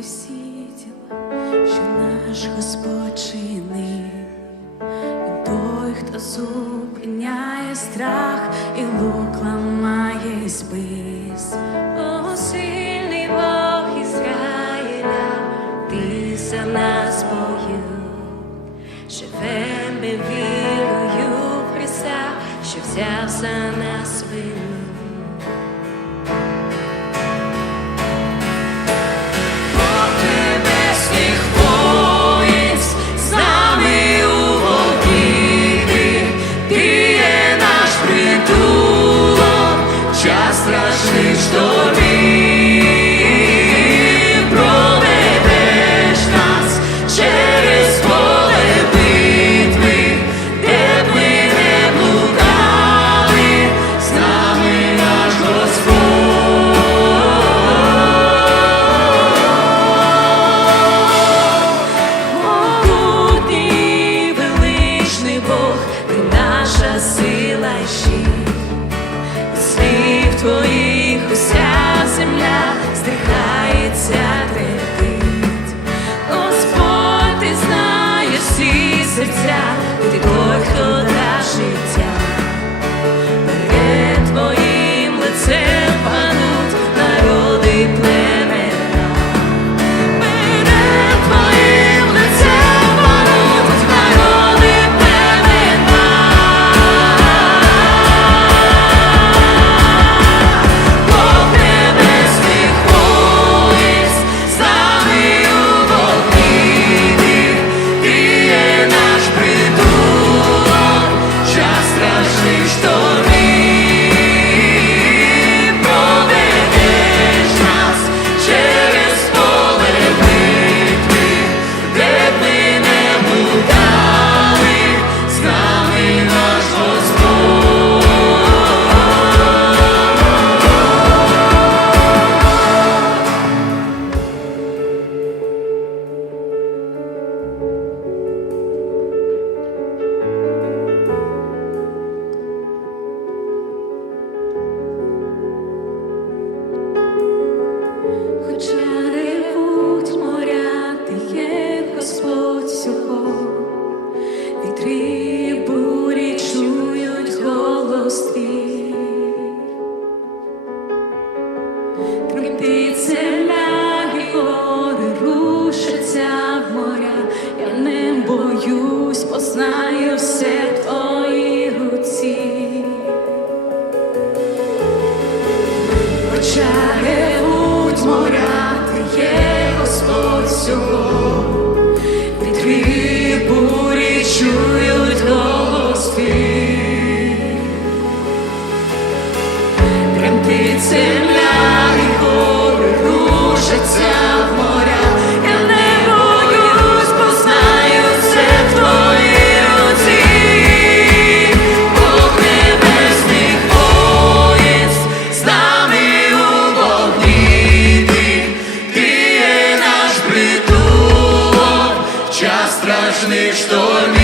зробити всі діла, що наш Господь чинив. Він той, хто зупиняє страх і лук ламає спис. О, сильний Бог Ізраїля, ти за нас бою, живем ми вірою в Христа, що взяв за нас вину. знаю все. штормі.